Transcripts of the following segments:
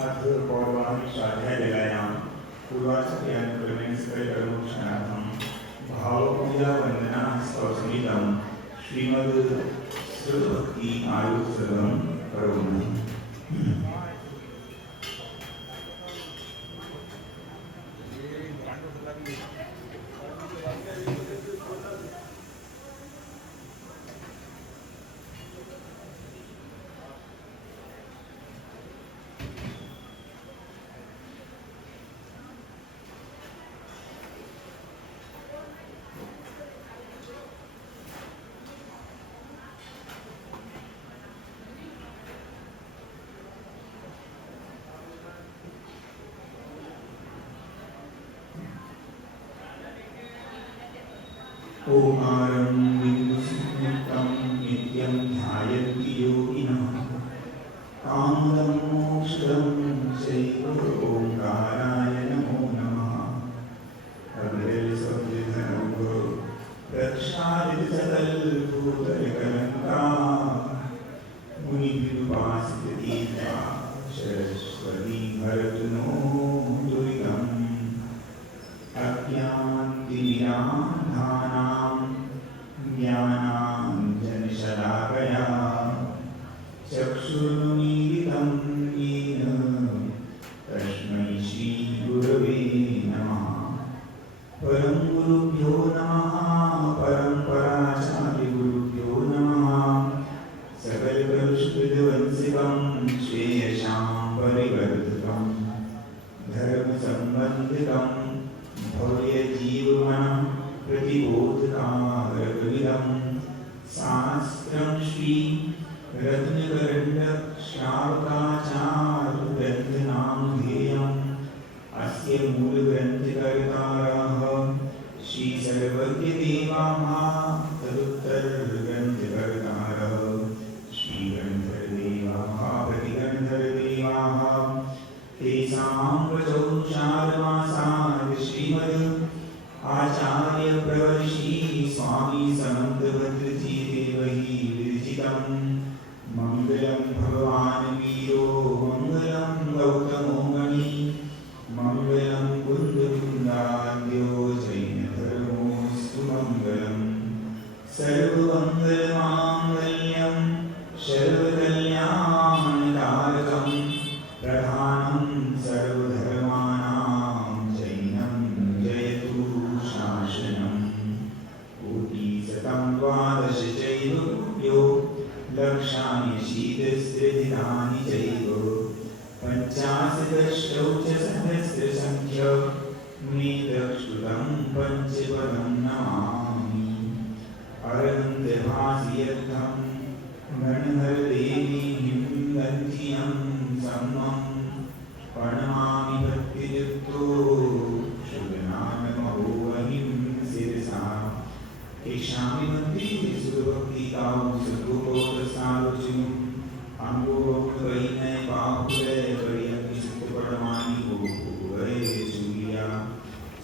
अथ पौर्वाणि स्वाध्यायवेलायां पूर्वाचार्यानुक्रमेण सकलकर्मोक्षणार्थं भावपूजावन्दनाः स्तवसमेतं श्रीमद् आयुर्सर्वं करोमि। ओंकारं विष्णुसंयुक्तं नित्यं ध्यायन्ति योगिनः कामदं मोक्षदं चैव ओंकाराय नमो नमः। अग्रेसंविधनौ प्रक्षालित सकलभूतलकलङ्का मुनिभिरुपासिततीर्था सरस्वती भरतनो दुरितम् अज्ञानतिमिरान्धानां ज्ञानाञ्जनशलाकया चक्षुरुन्मीलितं येन तस्मै श्रीगुरवे नमः। परं गुरुभ्यो नमः, परम्पराचार्यगुरुभ्यो नमः। सकलकलुषविध्वंसितं श्रेयसां परिवर्धितं धर्मसम्बन्धितं भव्यजीवनं प्रतिबोधकारकविदं शास्त्रं श्री रत्नकरण्डश्रावकाचार्यग्रन्थनामधेयम्। अस्य मूलग्रन्थकर्तारः श्रीसर्वज्ञदेवाः, तदुत्तरग्रन्थकर्तारः श्रीगन्धर्वदेवाः, प्रतिगन्धर्वदेवाः। तेषां वचो शारमासाद् श्रीमद् आचार्य प्रवर्षि स्वामी समन्तभद्रजी देवहि विरचितं। मङ्गलं भगवान् वीरो मङ्गलं गौतमो मणि मङ्गलं कुन्दकुन्दाद्यो जैनधर्मोऽस्तु मङ्गलम्। सर्वमङ्गलमाङ्गल्यं सर्वकल्याणकारकं प्रधानं सर्वधर्माणां जैनं जयतु शासनं। कोटिशतं द्वादश चैव यो लक्षाणि शीतस्त्रिधितानि चैव पञ्चाशदष्टौ च सहस्रसङ्ख्यमेतच्छ्रुतं पञ्चपदं नमामि। अरहन्तभासियर्थं गणहरदेवीं गन्धियं सम्मं प्रणमामि भक्तियुक्तो शुभनाममहोहरिं शिरसा। केशामि मध्ये सुभक्तिकां सुगोपोतसालोचनं अङ्गोवैनय बाहुलय पर्यन्ति सुखपरमाणि गोपुवै सूर्या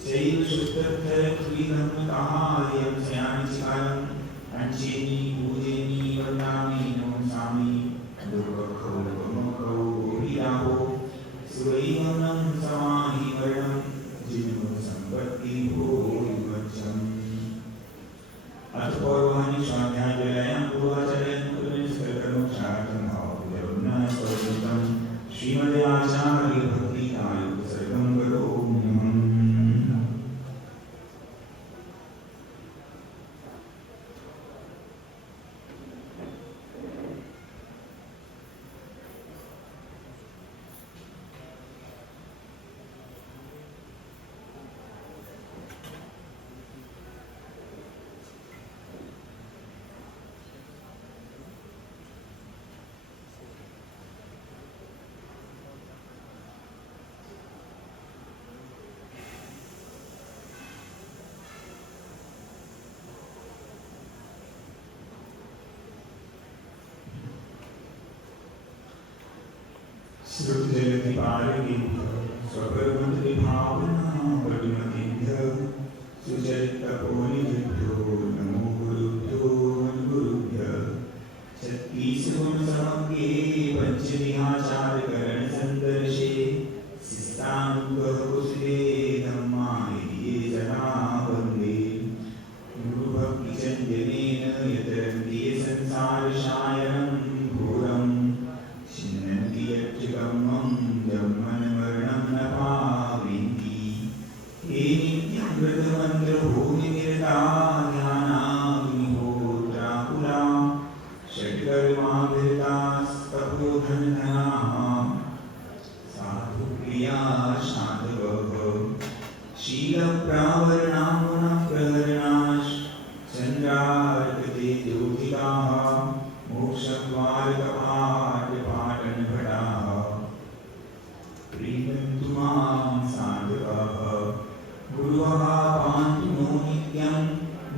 चैव शुद्धधर्मकार्यं स्यानिचिकारम् अंशेनी पूजेनी वन्दामि नमसामि। दुर्गखौ प्रमुखौ विराहो सुवैवनं समाहि वर्णं जिन्मो सम्पत्ति भोगवच्चम्। अथ पौर्वाणि स्वाध्यायवेलायां पूर्वाचार्यानुक्रमेण सकलकर्मोक्षणार्थं भावपूजावन्दनाः स्तवसमेतं श्रीमदाचार्यभक्तिदायोगसर्गं करोमि। श्रुतजलधिपालकेभ्यः स्वकर्मविभावनः प्रतिमतेभ्यः सुचरितपोलिभ्यो नमो गुरुभ्यो गुरुभ्यः। छत्तीसगुणसमग्रे पंचविहाचारकरणसन्दर्शे प्रिया शांत शील प्रावरणामुन प्रहरणाश चंद्रार्कते ज्योतिकाः मोक्षद्वार कपाट पाटन भटाः प्रीणन्तु मां साधवः गुरुः पान्तु नो नित्यं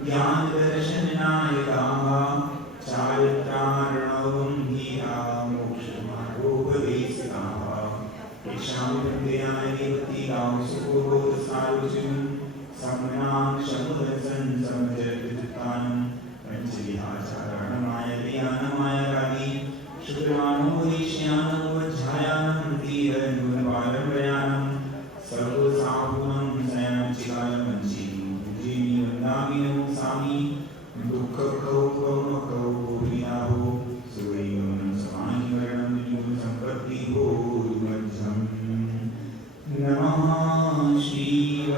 ज्ञानदर्शननायकाः चारित्रार्णवं धीरा मोक्षमार्गोपदेशिकाः येषां वन्दयाय देवतीनां सुखबोधसारुचिं समनां शमुदसन् समजरविद्युत्तानं पञ्चविहाचारणमाय ध्यानमाय राधि शुक्रानुदेश्यानं वज्रायानं धीरन्गुणपालं प्रयाणं सर्वसाहुनं शयनं चिकालमञ्चिनी वन्दामिनो सामी दुःखकौ कौमकौ भूरियाहो सुवैगमनं समाहिवर्णं सम्पत्तिहो मध्यम् नमः श्रीवर्धमानाय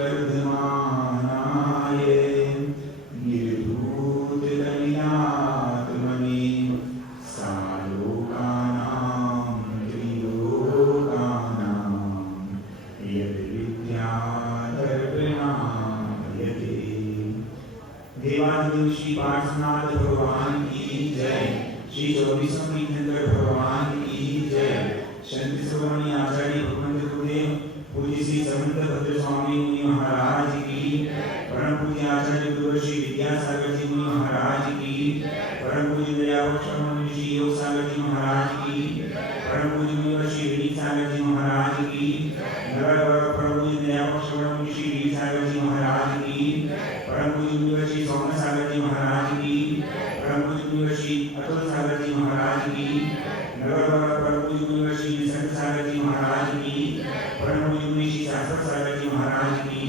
निर्धूतकलिनात्मने सालोकानां त्रिलोकानां यद्विद्यादर्पणायते। देवादिदेव श्री पार्श्वनाथ भगवान की जय। श्री 24वां तीर्थंकर भगवान की जय। शांति सवानी आचार्य भगवंत गुरुदेव पूज्य श्री समंत भद्र स्वामी मुनि महाराज की, परम पूज्य आचार्य गुरु श्री विद्यासागर जी मुनि महाराज की, परम पूज्य दयावक्ष मुनि श्री योग सागर जी महाराज की, परम पूज्य मुनि श्री विनीत सागर जी महाराज की, परम पूज्य दयावक्ष मुनि श्री वीर सागर जी महाराज की, परम पूज्य मुनि श्री सोमनाथ सागर जी महाराज की, परम पूज्य मुनि श्री अतुल सागर जी महाराज की, परम पूज्य मुनि श्री निसंग सागर जी महाराज की, परम पूज्य मुनि श्री शाश्वत सागर जी महाराज की,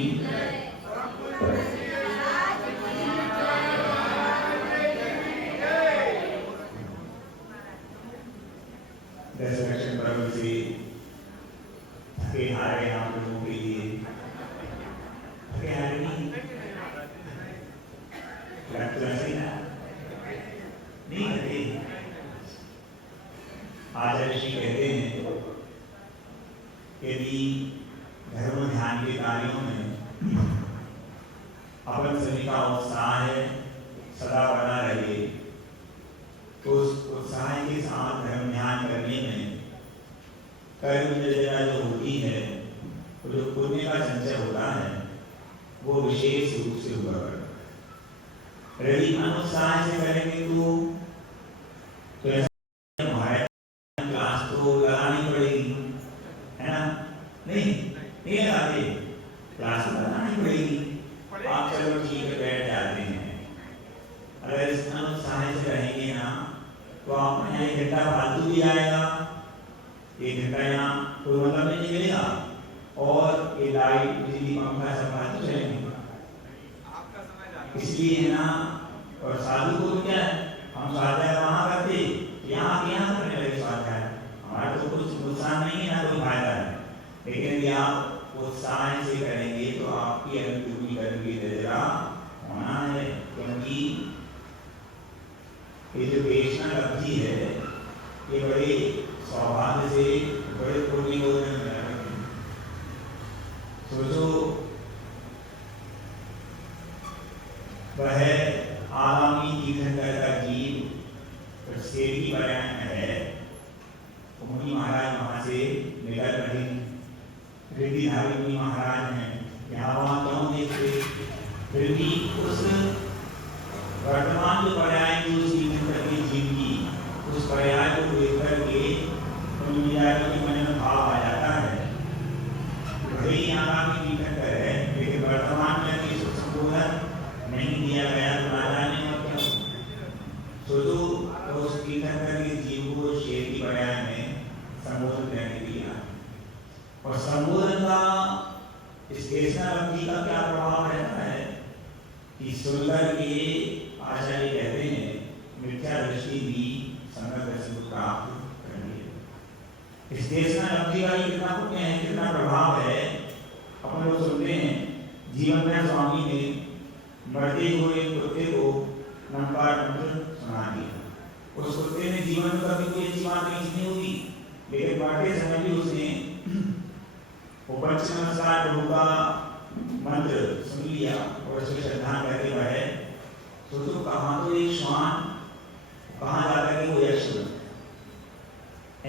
दशरक्षण पर्व से थके हारे आप लोगों के लिए थके हारे नहीं नहीं थके। आचार्य श्री कहते हैं यदि धर्म ध्यान के कार्यों में अपन सभी का उत्साह है सदा बना रहे तो उस उत्साह के साथ धर्म ध्यान करने में कर्म जरा जो होती है तो जो पुण्य का संचय होता है वो विशेष रूप से हुआ करता है। यदि अनुत्साह से करेंगे तो ऐसा हमारे क्लास तो लगानी पड़ेगी है ना, नहीं लगाते क्लास तो लगानी पड़ेगी। आप चलो ठीक है बैठ जाते हैं, अगर इस अनुत्साह से रहेंगे ना तो आपने यहाँ 1 घंटा फालतू भी आएगा, 1 घंटा यहाँ कोई मतलब नहीं निकलेगा और ये लाइट बिजली पंखा सब फालतू चलेंगे। इसलिए है ना, और साधु को क्या है हम स्वाध्याय वहाँ करते यहाँ करने लगे स्वाध्याय, हमारा तो कुछ नुकसान नहीं है ना कोई फायदा है। लेकिन यदि आप उत्साह से करेंगे तो आपकी अनुकूली कर्म की नजरा होना है, क्योंकि ये जो वैष्णव लब्धि है ये बड़े सौभाग्य से बड़े पुण्य को सोचो। वह आगामी तीर्थंकर का जीव सेठी पर्याय में है, मुनि महाराज वहां से निकल रहे, गिरधारी मुनि महाराज हैं यहाँ वहाँ क्यों देखते, फिर भी उस वर्तमान जो पर्याय जो तीर्थंकर के जीव की उस पर्याय को देख करके उन विचारों के मन में भाव आ जाता है। वही आगामी तीर्थंकर है लेकिन वर्तमान में इसको संबोधन नहीं दिया गया तो ना जाने और क्यों। सोचो तो उस तीर्थंकर के जीव को शेर की पर्याय में संबोधन करने दिया, और संबोधन का इस कृष्णावती का क्या प्रभाव रहता है कि सुंदर के आचार्य कहते हैं मिथ्या दृष्टि भी संगत दर्शन को प्राप्त करनी है। इस कृष्णावती का कितना पुण्य है, कितना प्रभाव है। अपन लोग सुनते हैं जीवन में स्वामी ने मरते हुए कुत्ते को नमकार मंत्र सुना दिया। उस कुत्ते ने जीवन में कभी कोई अच्छी बात नहीं सुनी होगी, लेकिन मरते समय भी उसने प्रभु का मंत्र सुन लिया और उसको श्रद्धा करके बढ़े, सोचो कहाँ तो एक श्वान कहाँ जाकर के वो यश बना।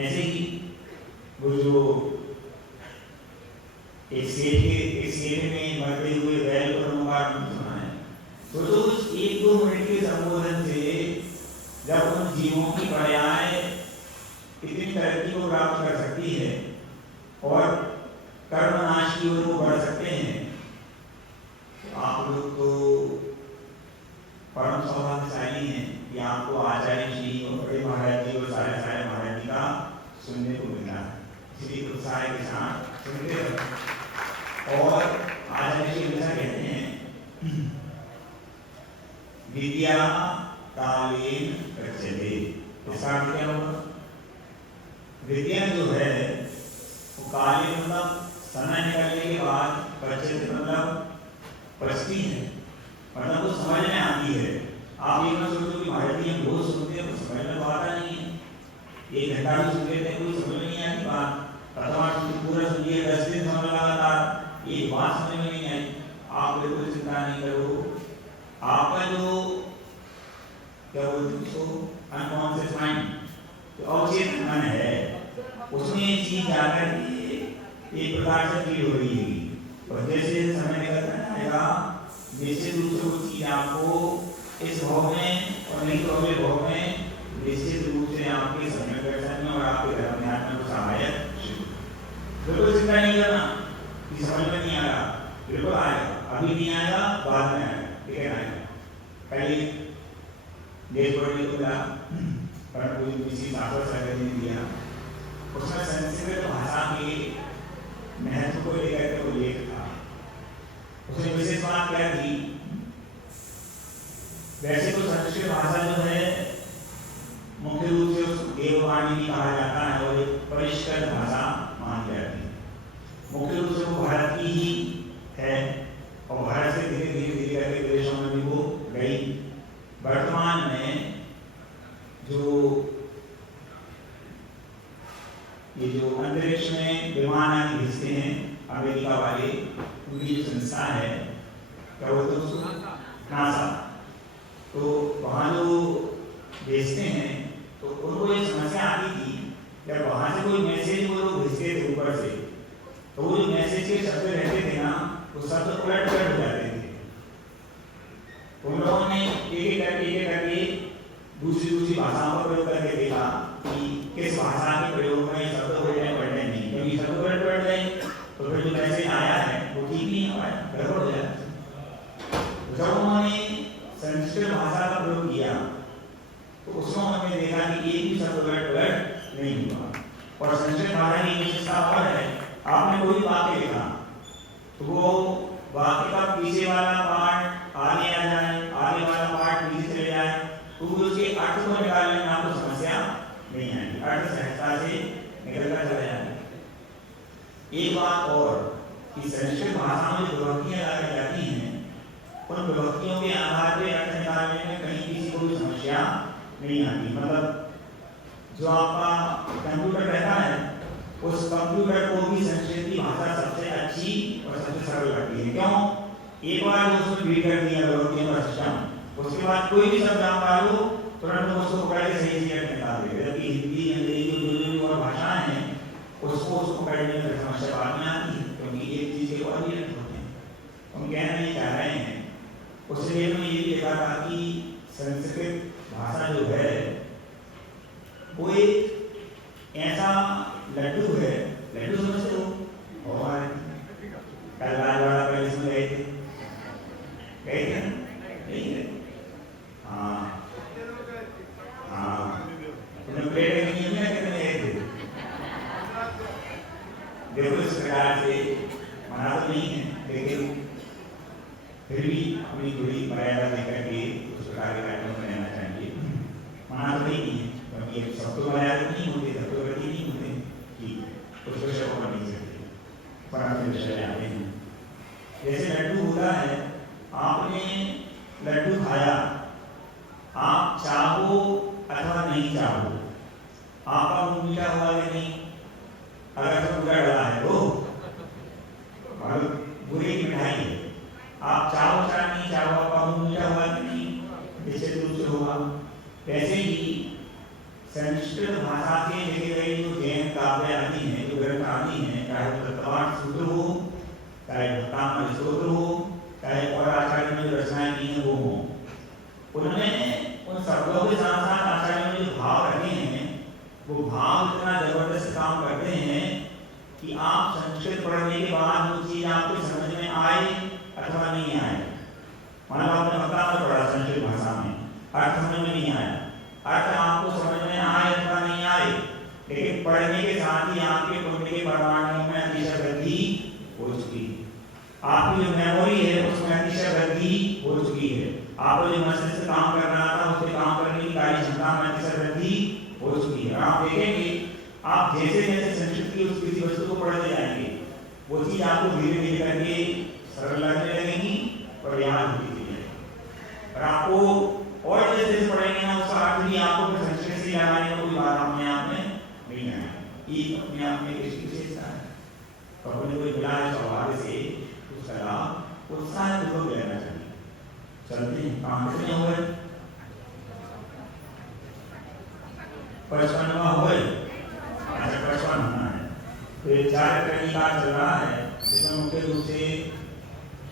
ऐसे ही वो जो एक सेठ में मरते हुए बैल पर सुना है, तो उस 1-2 मिनट के संबोधन से जब उन जीवों की पर्याय इतनी तरक्की को प्राप्त कर सकती है और कर्मनाश की ओर वो बढ़ सकते हैं, तो आप लोग तो परम सौभाग्यशाली हैं कि आपको आचार्य जी और बड़े महाराज जी और सारे महाराज जी का सुनने को मिला है। इसलिए उत्साह के साथ सुनते रहो। और आचार्य जी हमेशा कहते हैं विद्या कालेन प्रचले। इसका अर्थ क्या होगा? विद्या जो है वो कालीन मतलब समय निकलने के बाद प्रचलित मतलब पचती है, मतलब वो समझ में आती है। आप ये मत सोचो कि महाराज जी हम रोज सुनते हैं तो समझ में तो आता नहीं है, 1 घंटा भी सुन लेते हैं कोई समझ में नहीं आती बात। पूरा सुनिए 10 दिन समझ लगातार एक बात समझ में नहीं आई, आप बिल्कुल चिंता नहीं करो। आपका जो क्या बोलते हैं उसको अनकॉन्शियस माइंड, जो अवचेतन मन है, उसमें ये चीज जाकर के एक प्रकार से फील हो रही है। और जैसे समय निकलता जाएगा निश्चित रूप से वो चीज आपको इस भाव में और नहीं तो अगले भाव में निश्चित रूप से आपके समय दर्शन में और आपके धर्म ध्यान में कुछ सहायक। बिल्कुल चिंता नहीं करना कि समझ में नहीं आ रहा, बिल्कुल आएगा, अभी नहीं आएगा बाद में आएगा, ठीक है आएगा। कल देश पढ़ने को मिला पर कोई किसी शास्त्र सर्वे ने दिया, उसमें संस्कृत भाषा के महत्व को लेकर के वो लेख था। उसने विशेष बात क्या थी? वैसे तो संस्कृत भाषा जो है मुख्य रूप से उसको देववाणी भी कहा जाता है और एक परिष्कृत भाषा मानी जाती है। मुख्य रूप से वो भारत की ही है और भारत से धीरे धीरे करके देशों में भी वो गई। वर्तमान में जो अंतरिक्ष में विमान आदि भेजते हैं अमेरिका वाले, उनकी जो संस्था है क्या बोलते हैं उसको, नासा, तो वहाँ जो भेजते हैं तो उनको एक समस्या आती थी, जब वहाँ से कोई मैसेज वो लोग भेजते थे ऊपर से, तो वो जो मैसेज के शब्द रहते थे ना, वो शब्द उलट पलट हो जाते थे। उन लोगों ने एक करके दूसरी भाषाओं का प्रयोग करके देखा कि किस भाषा के प्रयोग में शब्द उलटे पलटे नहीं, क्योंकि शब्द उलट पलट गए तो फिर जो मैसेज आया है वो ठीक नहीं आया, गड़बड़ हो जाता। जब उन्होंने संस्कृत भाषा का प्रयोग किया तो उसमें उन्होंने देखा कि एक भी शब्द उलट पलट नहीं हुआ। और संस्कृत भाषा की विशेषता और है, आपने कोई वाक्य लिखा तो वो वाक्य का पीछे वाला पार्ट आगे आ जाए, आगे वाला पार्ट पीछे चले जाए, तो उसके अर्थ को निकालने में आपको समस्या नहीं आएगी, अर्थ सहजता से निकलकर चले जाएंगे। एक बात और कि संस्कृत भाषा में जो विभक्तियां लगाई जाती हैं, उन विभक्तियों के आधार पर अर्थ निकालने में कहीं किसी को भी समस्या नहीं आती। मतलब जो आपका कंप्यूटर रहता है, उस कंप्यूटर को भी संस्कृत की भाषा सबसे अच्छी और सबसे सरल लगती है। क्यों? एक बार जो उसमें फीड कर दिया विभक्तियों का सिस्टम, उसके बाद कोई भी शब्द आप डालो तुरंत उसको पकड़ के सही से निकाल देगा। जबकि हिंदी, अंग्रेजी और भाषाएं हैं उसको पकड़ने में समस्या बाद में आती है, क्योंकि एक चीज के और भी अर्थ होते हैं। हम कहना नहीं चाह रहे हैं, उसलिए हमने ये देखा था कि संस्कृत भाषा जो है वो एक ऐसा लड्डू है, लड्डू समझते हो? और कल राजवाड़ा पैलेस में गए थे नहीं गए? हाँ हाँ, तुमने प्लेट नहीं है कितने गए थे? देखो इस प्रकार से मना तो नहीं है, लेकिन फिर भी अपनी थोड़ी मर्यादा लेकर के उस प्रकार के कार्यक्रम में रहना चाहिए। मना तो नहीं है, क्योंकि सब तो मर्यादा नहीं होती, सब तो गति नहीं होते कि उस विषय को नहीं सकते, पर अपने विषय आते हैं। जैसे लड्डू होता है, आपने लड्डू खाया, आप चाहो अथवा नहीं चाहो, आपका मीठा हुआ कि नहीं? अगर तो पूरा डला है तो चाहे वो तत्वार्थ सूत्र हो, चाहे भक्तामृत स्तोत्र हो, चाहे और आचार्यों ने जो रचनाएं की हैं वो हो, उनमें उन शब्दों के साथ साथ आचार्यों ने जो भाव रखे हैं वो भाव इतना जबरदस्त काम करते हैं कि आप संस्कृत पढ़ने के बाद वो चीज आपको समझ में आए अथवा नहीं आए। मान लो आपने भक्तामृत पढ़ा संस्कृत भाषा में, अर्थ समझ में नहीं आया, अर्थ आपको समझ में आए अथवा नहीं आए, लेकिन पढ़ने के साथ ही आपके पुण्य के परमाणुओं में अतिशय वृद्धि हो चुकी है, आपकी जो मेमोरी है उसमें अतिशय वृद्धि हो चुकी है, आपको जो मस्तिष्क काम कर रहा था उसके काम करने की कार्य क्षमता में अतिशय वृद्धि हो चुकी है। आप देखेंगे आप जैसे जैसे संस्कृत की उस किसी वस्तु को पढ़ते जाएंगे वो चीज आपको धीरे धीरे करके सरल लगने लगेगी और याद होती जाएगी, और आपको और जैसे जैसे पढ़ेंगे ना उसका अर्थ भी आपको फिर संस्कृत से लगाने का कोई बात अपने आप में नहीं आएगी। ये अपने आप में एक विशेषता है, तो अपने कोई मिला स्वभाव से उसका लाभ उत्साह पूर्वक लेना चाहिए। चलते हैं काम कितने हुए, 55वां हुए, अच्छा 55 होना है। तो 4 का चल रहा है जिसमें मुख्य रूप से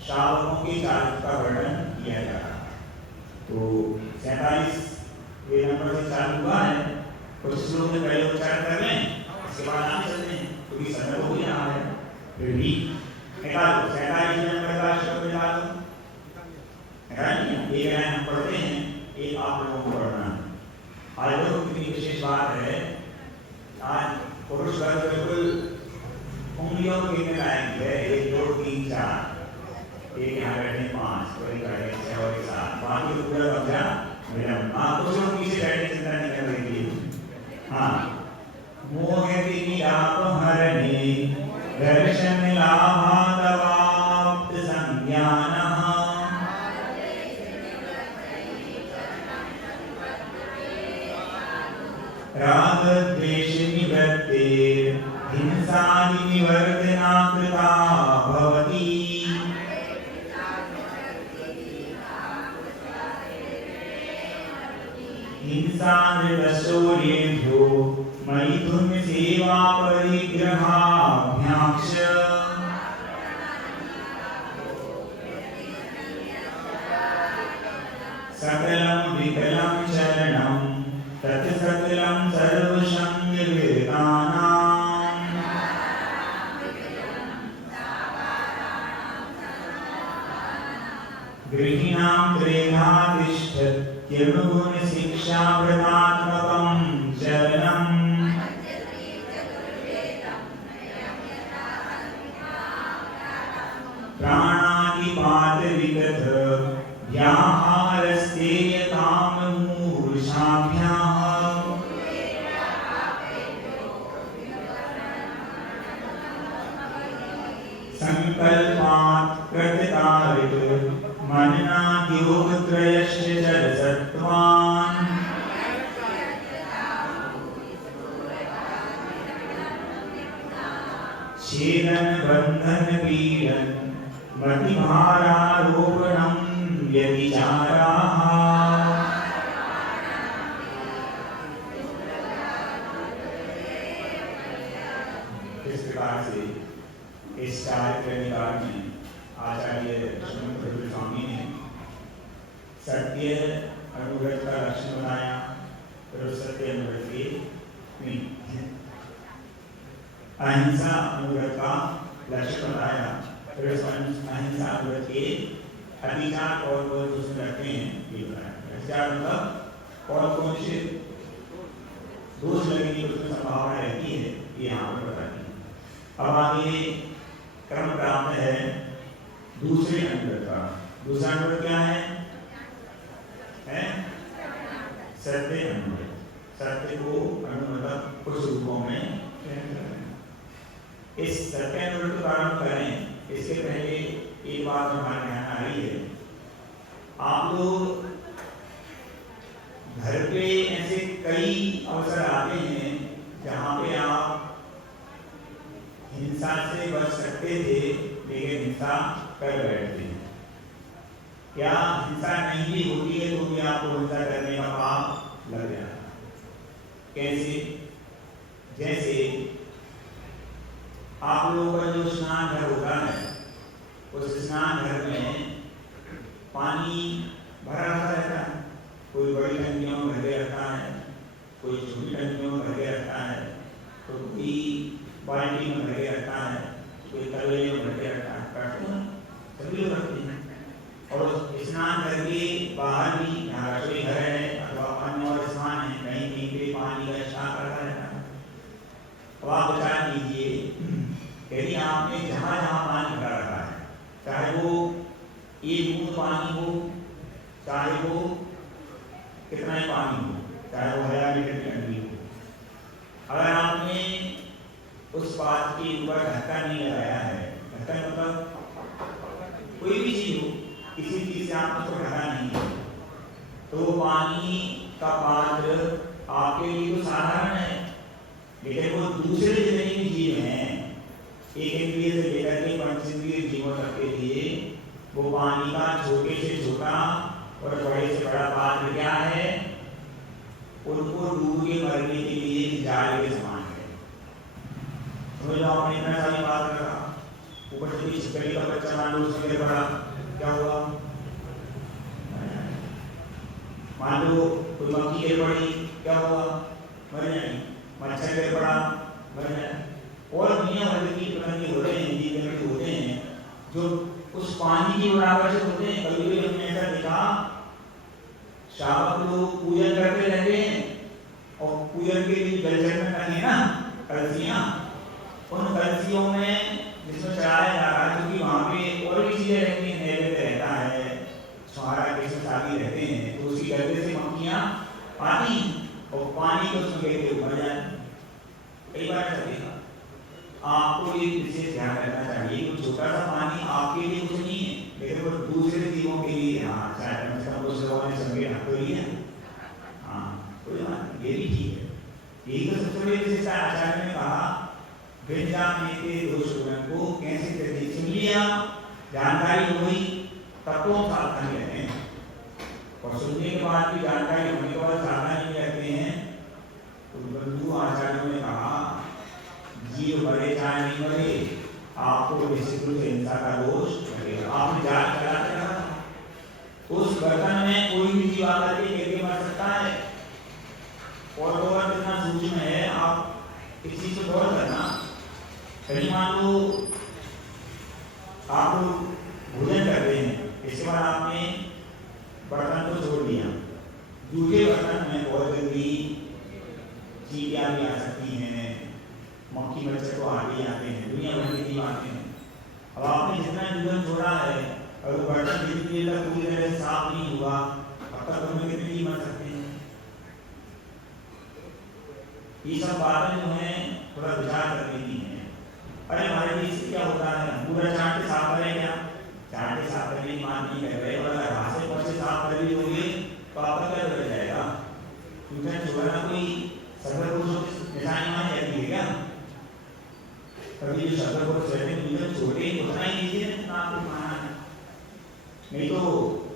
श्रावकों के चारित्र का वर्णन किया जा रहा है। तो 47 नंबर से चालू हुआ है, कुछ श्लोक में पहले उच्चारण कर लें इसके बाद आगे चलते हैं क्योंकि समय हो ही रहा है। फिर भी निकालो 47 नंबर का श्लोक निकालो, एक लाइन हम पढ़ते हैं, एक आप लोगों को पढ़ना है। आज लोग कितनी विशेष बात है, आज पुरुष वर्ग बिल्कुल उंगलियों के गिनने लायक है, 1 2 3 4, एक यहाँ बैठे 5, कोई बैठे 6 और 7, बाकी तो पूरा कब्जा मैडम। हाँ कुछ लोग पीछे बैठे चिंता नहीं कर रही थी। हाँ मोह की आप हरने दर्शन लाभाप्त संज्ञान राग द्वेष निवृत्ते हिंसादि निवर्तना कृता भवति। हिंसा नृपशौर्येभ्यो मैथुन सेवा परिग्रहाभ्याक्ष सकलं विकलं शरणं तत् सकलं सर्वशं निर्वितानां। गृहीणां त्रेधातिष्ठत्यनुगुण शिक्षा व्रतात्मकं चरणम्। प्राणादिपात विगत व्याहारस्तेयतां मूर्छाभ्याः। संकल्पात् कृतकारित मननाद्योगत्रयश्च जलसत्त्वान्। छेदन बंधन पीडन मतिभारारोपणं व्यभिचाराः। इस प्रकार से इस कार्यक्रम में आचार्य कृष्ण स्वामी ने सत्य अनुव्रत का लक्षण बताया, फिर सत्य अनुव्रत के अहिंसा अनुव्रत का लक्ष्य बताया, फिर अहिंसा अनुव्रत के अधिकार और उसमें रखते हैं ये बताया। अधिकार मतलब और कौन से दोष लगने की उसमें संभावना रहती है ये यहाँ पर बताती है। अब आगे क्रम प्राप्त है दूसरे अनुव्रत का। दूसरा अनुव्रत क्या है? सत्य अनुव्रत। सत्य को मतलब कुछ रूपों में इस सत्य अनुव्रत को प्रारंभ करें इसके पहले एक बात हमारे ध्यान आ रही है। आप लोग घर पे ऐसे कई अवसर आते हैं जहाँ पे आप हिंसा से बच सकते थे लेकिन हिंसा कर बैठते हैं, या हिंसा नहीं भी होती है तो भी आपको हिंसा करने का पाप लग जाता है। कैसे? जैसे आप लोगों का जो स्नान घर होता है, उस स्नान घर में पानी भरा रहता है। कोई बड़ी टंकियों में भर के रखता है, कोई छोटी टंकियों में भर के रखता है, तो कोई बाल्टी में भर के रखता है, कोई तवे में भर के रखता है। करते हैं, सभी लोग रखते हैं। और स्नान घर के बाहर भी यहाँ रसोई घर है अथवा अन्य और स्थान है, कहीं कहीं पे पानी का स्टॉक रखा रहता है। अब आप विचार कीजिए, यदि आपने जहाँ जहाँ पानी भरा रखा है, चाहे वो एक बूंद पानी हो, चाहे वो कितना ही पानी हो, चाहे वो 1000 लीटर की टंकी हो, अगर आपने उस पात्र के ऊपर ढक्कन नहीं लगाया है, ढक्कन मतलब कोई भी चीज हो, किसी चीज से आपने उसको ढका नहीं है, तो पानी का पात्र आपके लिए तो साधारण है, लेकिन वो दूसरे जितने भी जीव हैं, एक इंद्रिय से लेकर के पंचेंद्रिय जीवों तक के लिए वो पानी का छोटे से छोटा और बड़े से बड़ा पात्र क्या है, उनको डूब के मरने के लिए जाल के समान है। समझ लो, आपने इतना सारी बात करा, ऊपर से भी छिपकली का बच्चा मान लो उसमें गिर पड़ा, क्या हुआ? मान लो कोई मक्खी गिर पड़ी, क्या हुआ? मर जाएगी। मच्छर गिर पड़ा, मर जाए। और दुनिया भर की प्रकृति होते हैं, जीव होते हैं जो उस पानी की बराबर से होते हैं। कभी कभी हमने ऐसा देखा, शावक लोग पूजन करते रहते हैं और पूजन के लिए जल चढ़ने लगे ना कलसियां, उन कलसियों में जिसमें चढ़ाया जा रहा है, क्योंकि वहाँ पे और भी चीजें रहती हैं, नैवेद्य रहता है, सुहारा के शादी रहते हैं, तो उसकी गर्दे से मक्खियाँ आती और पानी को उसमें गिरते मर जाए। कई बार ऐसा देखा। आपको एक विशेष ध्यान रखना चाहिए, तो छोटा सा पानी आपके लिए कुछ नहीं है, लेकिन वो दूसरे जीवों के लिए, हाँ चाहे कम से कम उस लोगों ने संगे हाथ तो लिया, हाँ कोई बात नहीं, ये भी ठीक है। यही तो सबसे बड़ी विशेषता आचार्य ने कहा, बिन जानने के दोष को कैसे करते, सुन लिया, जानकारी हुई, तब तो हम सावधानी रहते हैं, और सुनने के बाद भी जानकारी होने के बाद सावधानी रहते हैं। तो बंधु आचार्यों ने कहा, जीव मरे चाहे नहीं मरे, आपको निश्चित रूप से हिंसा का दोष लगेगा। आपने जान चलाते रहा, उस बर्तन में कोई भी जीव आकर के गिर मर सकता है, और तो कितना सूक्ष्म है, आप इस चीज को गौर करना। कहीं मान लो आप भोजन कर रहे हैं, इसके बाद आपने बर्तन को छोड़ दिया, दूसरे बर्तन में बहुत जल्दी चीटियाँ भी आ सकती हैं, मक्खी मच्छर तो आते ही आते हैं, दुनिया भर के जीव आते हैं। अब आपने जितना जीवन छोड़ा है, और वो बर्तन जितनी देर तक पूरी तरह से साफ नहीं हुआ, अब तक उनमें कितने जीव मर सकते हैं। ये सब बातें जो हैं थोड़ा विचार कर लेती हैं। अरे हमारे देश से क्या होता है, पूरा चाट साफ करें क्या? चाट साफ करने की बात नहीं कर रहे, और अगर हाथ से पर से साफ कर भी होंगे तो आपका क्या बदल जाएगा? तुमसे छोड़ना कोई सफर को निशानी मान जाती है क्या? कभी जो सफर को रहते छोटे उतना ही लीजिए जितना आपको माना है, नहीं तो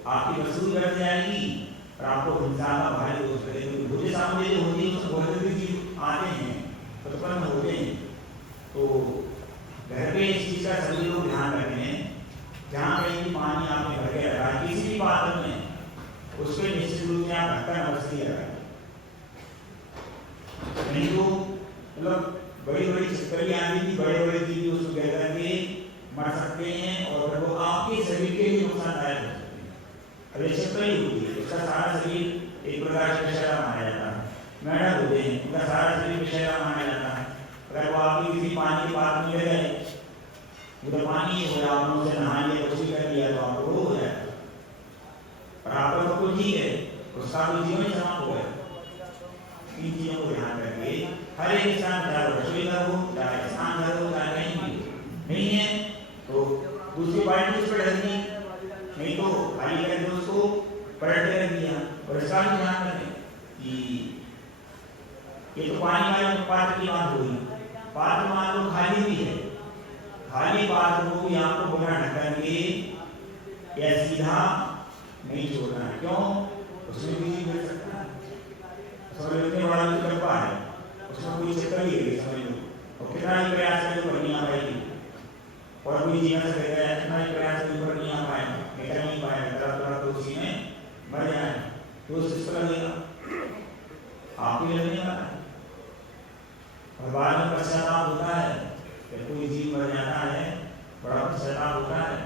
आपकी वसूली बढ़ जाएगी और आपको हिंसा का भारी दोष करेंगे। मुझे सामने जो होती है उसमें बहुत से चीज आते हैं, उत्पन्न होते हैं, तो घर पे इस चीज का सभी लोग ध्यान रखें। जहाँ कहीं भी पानी आपने भर के रखा है किसी भी पात्र में, उस पर निश्चित रूप से आप ढक्कन अवश्य रखें, नहीं तो मतलब बड़ी बड़ी छिपकली आती थी, बड़े बड़े जीव उसको गिर करके मर सकते हैं, और वो आपके शरीर के लिए नुकसानदायक हो सकते हैं। अब ये छिपकली होती है, उसका सारा शरीर एक प्रकार से विषैला माना जाता है। मेढक होते हैं, उनका सारा शरीर विषैला माना जाता है। अगर वो आपके किसी पानी के पात्र में गए, वो तो पानी हो गया, आपने उसे नहा लिया, कुछ भी कर लिया, तो आपको रोग हो जाएगा। और आपका तो कोई ठीक है, उसका कोई जीवन समाप्त हो गया। इन चीजों को ध्यान रखिए। हर एक इंसान, चाहे रसोई घर हो, चाहे स्नान घर हो, चाहे कहीं भी नहीं है तो दूसरी बाल्टी उस पर ढक दी, नहीं तो खाली करके उसको पलट कर दिया। और इसका भी ध्यान रखें कि ये तो पानी वाले पात्र की बात हुई, पात्र मान लो खाली भी है, खाली पात्र को भी आपको बिना ढक्कन के या सीधा नहीं छोड़ना है। क्यों? उसमें भी मिल सकता है, समझ लो इतने बड़ा जो डब्बा है, उसमें कोई छिपकली है, समझ लो और कितना ही प्रयास करें ऊपर नहीं आ पाएगी। और कोई जीवन से गया कितना ही प्रयास करें ऊपर नहीं आ पाएगा, निकल नहीं पाएगा, तरह तरह तो उसी में मर जाए। तो किसको लगेगा? आपको लगने वाला है। और बाद में पश्चाताप होता है कि कोई जीव मर जाता है, बड़ा पश्चाताप होता है।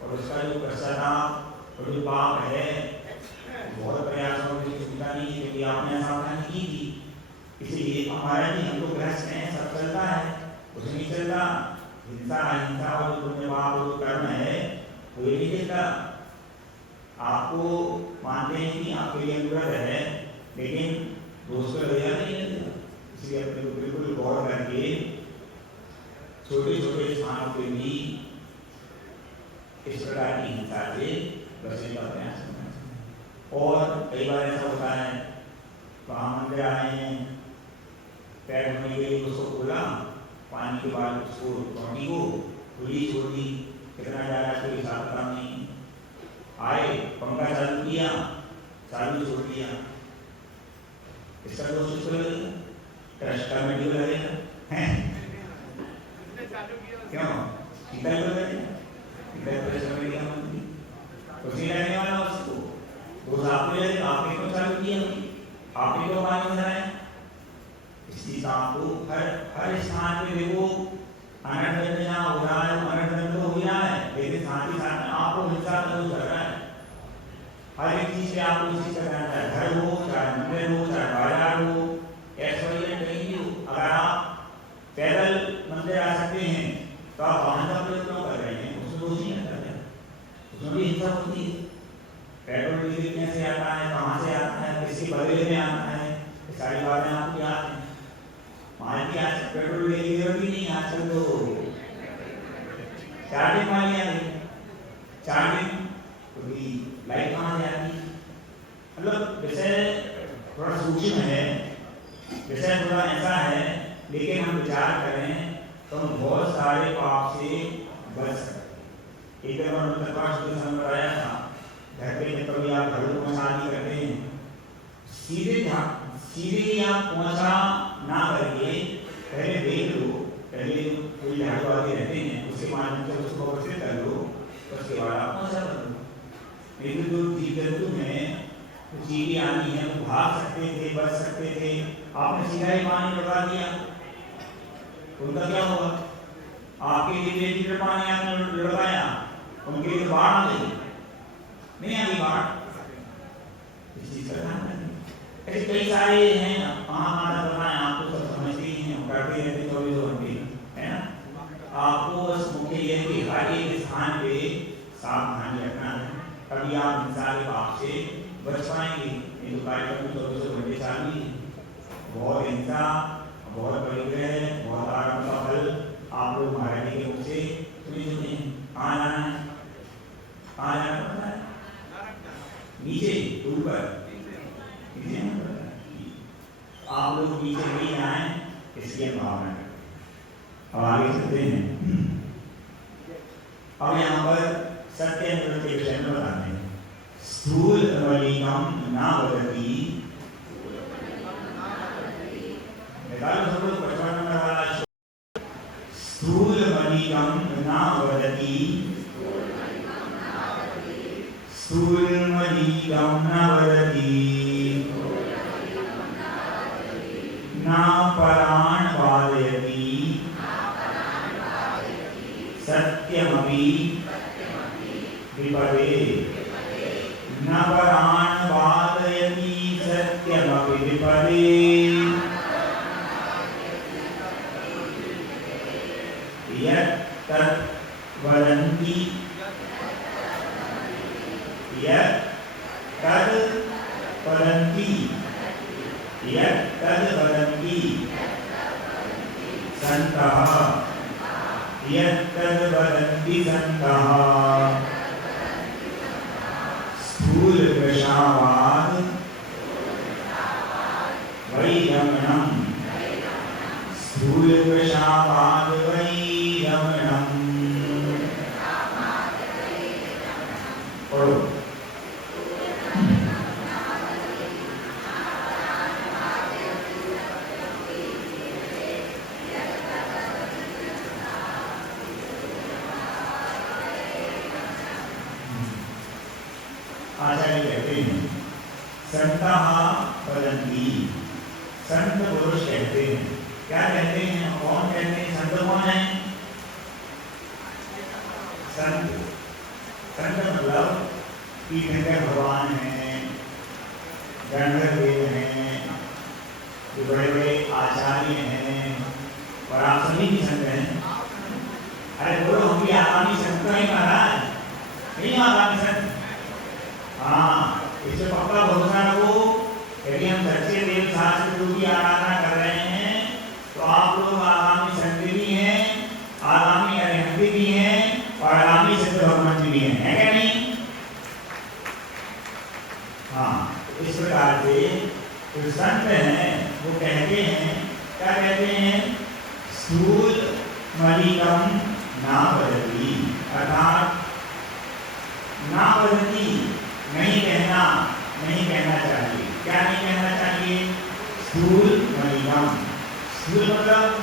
और उसका जो पश्चाताप और जो पाप है बहुत प्रयासों की सुविधा नहीं है, क्योंकि आपने सावधानी की थी। इसलिए हमारा भी हम लोग गृहस्थ हैं, सब चलता है, कुछ नहीं चलता। हिंसा अहिंसा और जो पुण्य पाप जो कर्म है वो ये नहीं चलता। आपको मानते हैं कि आपके लिए अनुग्रह है, लेकिन दोष का दया नहीं है। इसलिए अपने को बिल्कुल गौर करके छोटे छोटे स्थानों पे भी इस प्रकार की हिंसा से बचने का प्रयास करना चाहिए। और कई बार ऐसा होता है, वहाँ मंदिर आए हैं, पैर धोने के लिए उसको खोला, पानी के बाद उसको टोटी को खुली छोड़ दी, कितना ज़्यादा कोई हिसाब किताब नहीं। आए पंखा चालू किया, चालू छोड़ दिया, इसका दोष उसको लगेगा, ट्रस्ट कमेटी को लगेगा, क्यों? शीतल को लगेगा, शीतल ट्रस्ट कमेटी का मंत्री कुछ नहीं लगने वाला उसको, दोष आपको लगेगा। आपने क्यों चालू किया, आपने क्यों पानी बनाया? इसी काम को हर स्थान पे देखो, अनर्थ जहाँ हो रहा है अनर्थ तो हो रहा है, लेकिन साथ ही साथ आपको हिंसा का दोष कर रहा है। हर एक चीज पे आपको कोशिश करना है, घर हो चाहे मंदिर हो चाहे बाजार हो, ऐश्वर्य कहीं भी हो। अगर आप पैदल मंदिर आ सकते हैं तो आप वाहन का प्रयोग क्यों कर रहे हैं? उसमें दोष नहीं कर रहे, उसमें भी हिंसा होती है। पेट्रोल डीजल कैसे आता है, कहाँ से आता है, किसके बदले में आता है, ये सारी बातें आपको याद हैं। मान लिया आज पेट्रोल की जरूरत ही नहीं, आजकल तो चार्जिंग वाली आ गई, चार्जिंग तो भी लाइट कहाँ से आती है। मतलब विषय थोड़ा सूक्ष्म है, विषय थोड़ा ऐसा है, लेकिन हम विचार करें तो हम बहुत सारे पाप से बच सकते। एक बार प्रकाश के समय बताया था, घर पे कभी आप घरों में शादी करते हैं, सीधे आप पहुंचा ना करके पहले देख लो, पहले कोई झाड़ू आगे रहते हैं उसके माध्यम से उसको व्यवस्थित कर लो, उसके बाद आप पहुंचा कर लो। लेकिन जो जीव जंतु हैं, तो चीटी आनी है, वो भाग सकते थे, बच सकते थे, आपने सीधा ही पानी लगा दिया, उनका क्या होगा? आपके लिए लीटर पानी आपने लगाया, उनके लिए बाढ़ आ गई, नहीं आ गई बाढ़, इस चीज का ध्यान रखें। ऐसे कई सारे हैं, महामानव बनाए, आप तो सब समझते ही हैं, करते रहते 24 घंटे, है ना। आपको बस मुख्य ये है कि हर एक स्थान पे सावधानी रखना है, तभी आप हिंसा के पाप से बच पाएंगे। ये तो कार्यक्रम 24 घंटे चालू ही है। बहुत हिंसा, बहुत परिग्रह, बहुत आराम का फल आप लोग महारानी के मुख से सुने सुने। कहाँ जाना है, कहाँ जाना पड़ता है? नीचे, ऊपर, आप लोग नीचे नहीं आए, इसकी भावना करें। अब आगे चलते हैं। अब यहाँ पर सत्य अनुभव के विषय में बताते हैं। स्थूल मलिकम ना बदती, निकालो सब लोग 55 नंबर वाला। स्थूल मलिकम ना बदती, स्थूल मलिकम ना बदती, ना पराण वादयति, सत्यमपि विपदे, न पराण वादयति सत्यमपि विपदे, यत् तत् वदन्ति, यत् तत् वदन्ति, यत् तत् वदन्ति सन्तः, यत् तत् वदन्ति सन्तः, स्थूल विषावाद वैरमणम्, स्थूल विषावाद वैरमणम्। पढ़ो। आचार्य कहते हैं संतः वदन्ति, संत पुरुष कहते हैं। क्या कहते हैं? कौन कहते हैं? संत कौन है? संत, संत मतलब तीर्थंकर भगवान हैं, गणधर देव हैं, जो बड़े बड़े आचार्य हैं, और आप सभी भी संत हैं। अरे बोलो, हम भी आगामी संत नहीं महाराज, नहीं आगामी संत। हाँ, इससे पक्का भरोसा रखो। यदि हम सच्चे देव शास्त्र की आराधना कर रहे हैं तो आप लोग आगामी संत भी हैं, आगामी अरिहंत भी हैं, और आगामी सिद्ध भगवंत भी हैं, है क्या नहीं? हाँ, इस प्रकार से जो संत हैं वो कहते हैं, क्या कहते हैं? स्थूल मलिकम ना वदति, अर्थात ना वदति नहीं कहना, नहीं कहना चाहिए। क्या नहीं कहना चाहिए? स्थूल मलिकम। स्थूल मतलब,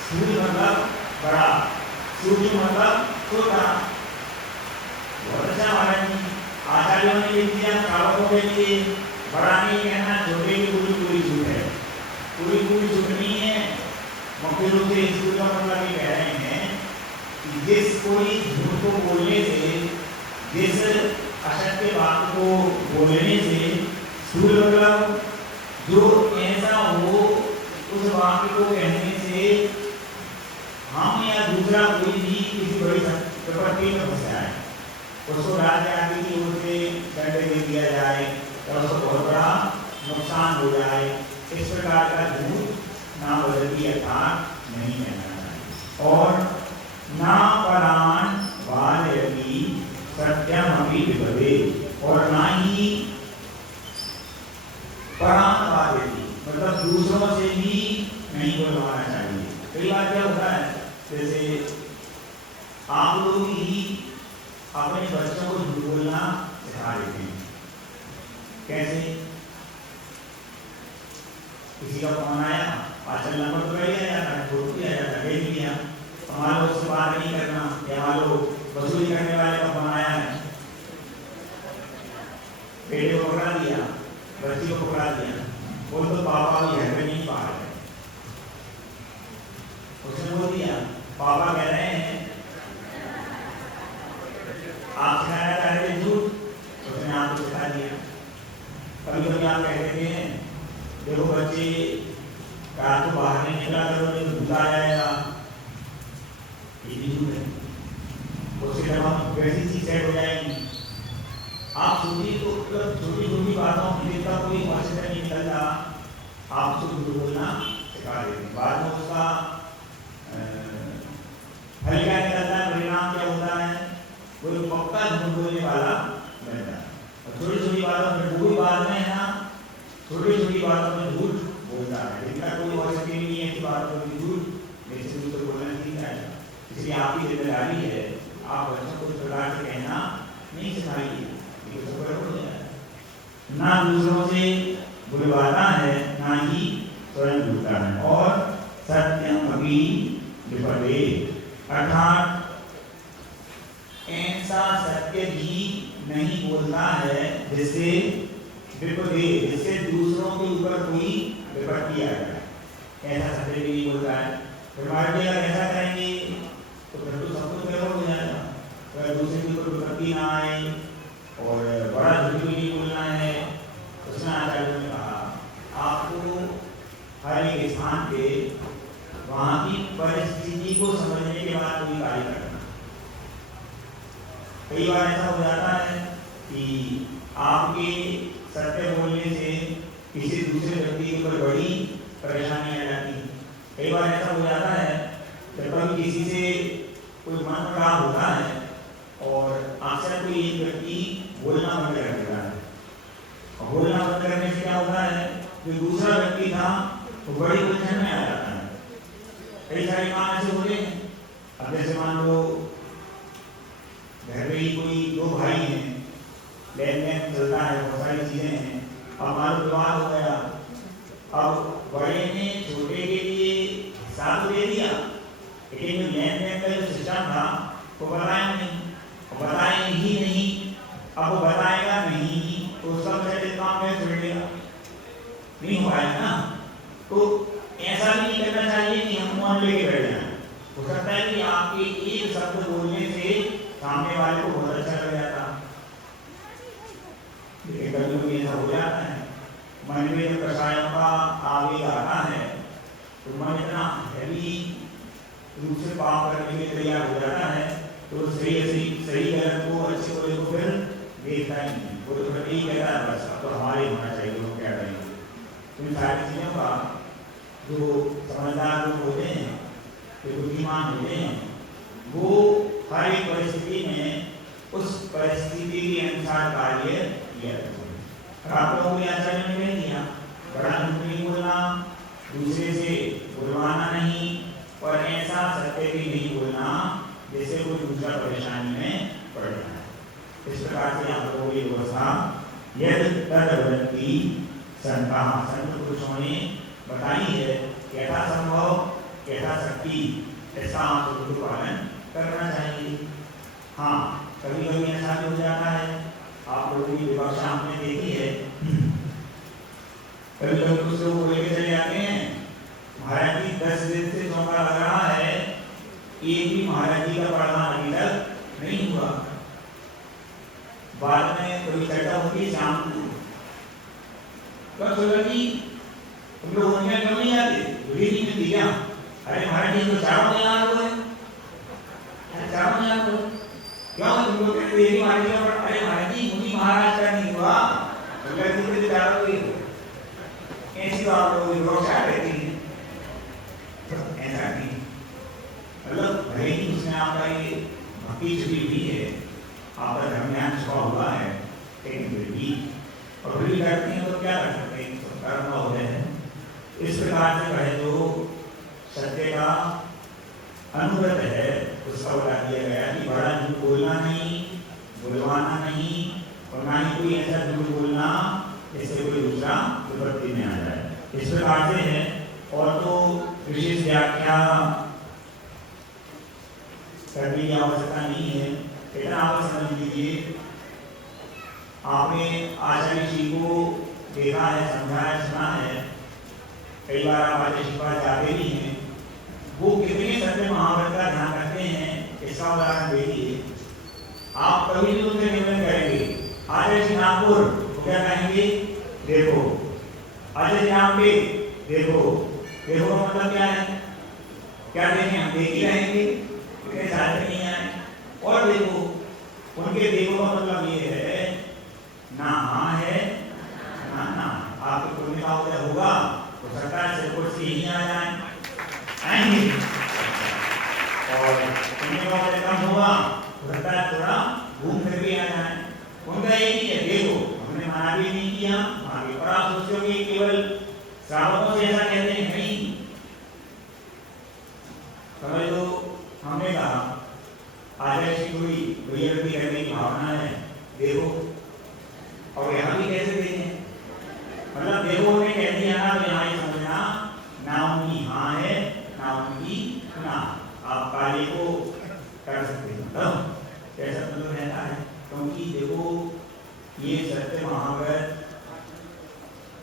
स्थूल मतलब बड़ा, सूक्ष्म मतलब छोटा। बहुत अच्छा महाराज जी, आचार्यों ने लिख दिया श्रावकों के लिए, बड़ा नहीं कहना, छोटे की पूरी पूरी छूट है, पूरी पूरी छूट नहीं है। मुख्य रूप से इस का मतलब ये कह रहे हैं कि जिस कोई झूठ को बोलने से, जिस असत्य बात को बोलने से, स्थूल मतलब जो ऐसा हो उस वाक्य को कहने से हम या दूसरा कोई भी किसी बड़ी विपत्ति में फंस जाए, उसको राज्य आदि की ओर से दंड दे दिया जाए और उसको बहुत बड़ा नुकसान हो जाए। इस प्रकार का झूठ ना वदति अर्थात नहीं कहना चाहिए। और ना परान वादयति सत्यम अपि विपदे, और ना ही परान वादयति मतलब दूसरों से भी नहीं बोलवाना चाहिए। कई बार क्या होता है, जैसे आप लोग ही अपने बच्चों को झूठ बोलना सिखा देते हैं। कैसे? किसी का फोन आया, आजकल नंबर तो रह जाता है, फोटो किया जाता है, भेज दिया, हमारे लोग से बात नहीं करना, या हमारे लोग वसूली करने वाले का फोन आया है, बेटे को पकड़ा दिया, बच्ची को पकड़ा दिया, वो तो पापा भी घर में नहीं पा रहे, उसने बोल दिया पापा कह रहे हैं आप सिखाना चाह रहे थे झूठ, उसने आपको सिखा दिया। कभी कभी आप कहते हैं देखो बच्चे रात को बाहर नहीं निकला करो, नहीं तो भूत आ जाएगा, ये भी झूठ है। उससे जब हम वैसी चीज सेट हो जाएगी, आप छोटी छोटी छोटी बातों में का कोई वास्तव नहीं निकलता, आप उसको झूठ बोलना सिखा देते। बाद में उसका फल क्या निकलता है, परिणाम क्या होता है, वो पक्का झूठ बोलने वाला बनता है। और छोटी छोटी बातों में, कोई बात में है ना, छोटी छोटी बातों में झूठ बोलता है, जिनका कोई औषधि नहीं है कि बातों में झूठ जैसे झूठ बोलना नहीं चाहिए। इसलिए आपकी जिम्मेदारी है, आप बच्चों को इस प्रकार से कहना नहीं सिखाइए, ना दूसरों से बुलवाना है, ना ही स्वयं झूठा है। और सत्यम अपि विपदे, अर्थात ऐसा सत्य भी नहीं बोलता है जिससे विपदे, जिससे दूसरों के ऊपर कोई विपत्ति आ जाए, ऐसा सत्य भी नहीं बोलता है। फिर अगर ऐसा करेंगे तो फिर तो सब कुछ गड़बड़ हो जाएगा। अगर दूसरे के ऊपर विपत्ति ना आए और बड़ा झूठ भी नहीं बोलना है, उसने आचार्यों ने कहा आपको हर एक स्थान पे वहाँ की परिस्थिति को समझने के बाद कोई कार्य करना। कई बार ऐसा हो जाता है कि आपके सत्य बोलने से किसी दूसरे व्यक्ति के ऊपर बड़ी परेशानी आ जाती है। कई बार ऐसा हो जाता है जब कभी किसी से कोई मन खराब होता है और अक्सर कोई एक व्यक्ति बोलना बंद कर देता है, और बोलना बंद करने से क्या होता है, जो दूसरा व्यक्ति था वो बड़ी उलझन में आ जाता है। कई सारे काम ऐसे होते हैं, अब जैसे मान लो घर में ही कोई दो भाई हैं, लेन देन चलता है, बहुत सारी चीजें हैं, अब मान लो विवाद हो गया, अब बड़े ने छोटे के लिए साथ दे दिया, लेकिन लेन देन का जो सिस्टम था वो बताया नहीं, बताए ही नहीं, अब वो बताएगा नहीं तो उसका शायद काम में छोड़ देगा, नहीं हो पाएगा ना। तो ऐसा भी नहीं करना चाहिए कि हम मान लेके बैठ जाए। हो सकता है कि आपके एक शब्द बोलने से सामने वाले को बहुत अच्छा लग जाता, लेकिन कभी कभी ऐसा हो जाता है मन में जब कषायों का आवेग आता है तो मन इतना हैवी रूप से पाप करने के लिए तैयार हो जाता है तो सही गलत को अच्छे बुरे को फिर देखता ही नहीं, वो तो फिर यही कहता है बस अब तो हमारे होना चाहिए, वो क्या करेंगे। तो इन सारी चीज़ों का जो समझदार लोग होते हैं, जो बुद्धिमान होते हैं, वो हर एक परिस्थिति में उस परिस्थिति के अनुसार कार्य किया करते हैं। आप लोगों को आचार्य ने कह दिया बड़ा नहीं बोलना, दूसरे से बुलवाना नहीं, और ऐसा सत्य भी नहीं बोलना जैसे कोई दूसरा परेशानी में पड़ रहा है। इस प्रकार से आप लोगों की व्यवस्था यदि तदवदन्ति संतः संत पुरुषों ने बताई है, यथा संभव यथा शक्ति ऐसा आप लोगों को पालन करना चाहिए। हाँ, कभी कभी ऐसा भी हो जाता है, आप लोगों की विवक्षा हमने देखी है, कभी कभी कुछ लोग लेके चले जाते हैं महाराज जी 10 दिन से मौका लग रहा है, एक भी महाराज जी का पढ़ना अभी तक नहीं हुआ। बाद में कभी चर्चा होती है शाम को, कब सोचा कि तुम लोग होने क्यों नहीं आते, बुरी नहीं मिलती क्या? अरे महाराज जी तो चारों में याद हो, चारों में याद हो, क्यों तुम लोग कहते हैं महाराज जी का? अरे महाराज जी मुनि महाराज का नहीं हुआ, अगले दिन से चारों ही ऐसी तो आप लोग व्यवस्था रहती है, ऐसा नहीं मतलब भले ही उसमें आपका ये भक्ति छुपी हुई है, आपका धर्म ज्ञान छुपा हुआ है, लेकिन फिर भी और फिर भी करते हैं तो क्या कर सकते हैं, तो कर्म हो रहे हैं। इस प्रकार से कहे तो सत्य का अनुव्रत है, उसका बता दिया गया कि बड़ा झूठ बोलना नहीं, बुलवाना नहीं, और ना ही कोई ऐसा झूठ बोलना जैसे कोई दूसरा विपत्ति में आ जाए। इस प्रकार से है, और तो विशेष व्याख्या करने की आवश्यकता नहीं है, इतना आप समझ लीजिए। आपने आचार्य जी को देखा है, समझाया, सुना है, कई बार आप आचार्य जी के पास जाते भी हैं, वो कितने सत्य महाव्रत का ध्यान रखते हैं इसका उदाहरण देखिए। आप कभी भी उनसे निवेदन करेंगे आचार्य जी नागपुर, तो क्या कहेंगे? देखो। आचार्य जी नाम पे देखो, देखो का मतलब क्या है? क्या देखें? हम देख ही रहेंगे, इतने सारे नहीं आए। और देखो, उनके देखो का मतलब ये है ना हाँ है ना ना। आपके पुण्य का उदय होगा तो सरकार से कुछ ही आ जाए, आएंगे, और पुण्य का उदय कम होगा तो सरकार थोड़ा घूम फिर भी आ जाए। उनका एक ही है, देखो हमने मना भी नहीं किया आगे, और आप सोचोगे केवल श्रावकों से ऐसा कहते हैं, नहीं समझ लो। हमने कहा आचार्य जी कोई बेइज्जती करने की भावना है, देखो, और यहाँ भी कैसे देखें, मतलब देखो ने कह दिया ना, तो यहाँ ये समझना ना उनकी हाँ है ना उनकी ना। आप कार्य को कर सकते हैं, मतलब कैसा मतलब रहता है, क्योंकि देखो ये सत्य महाव्रत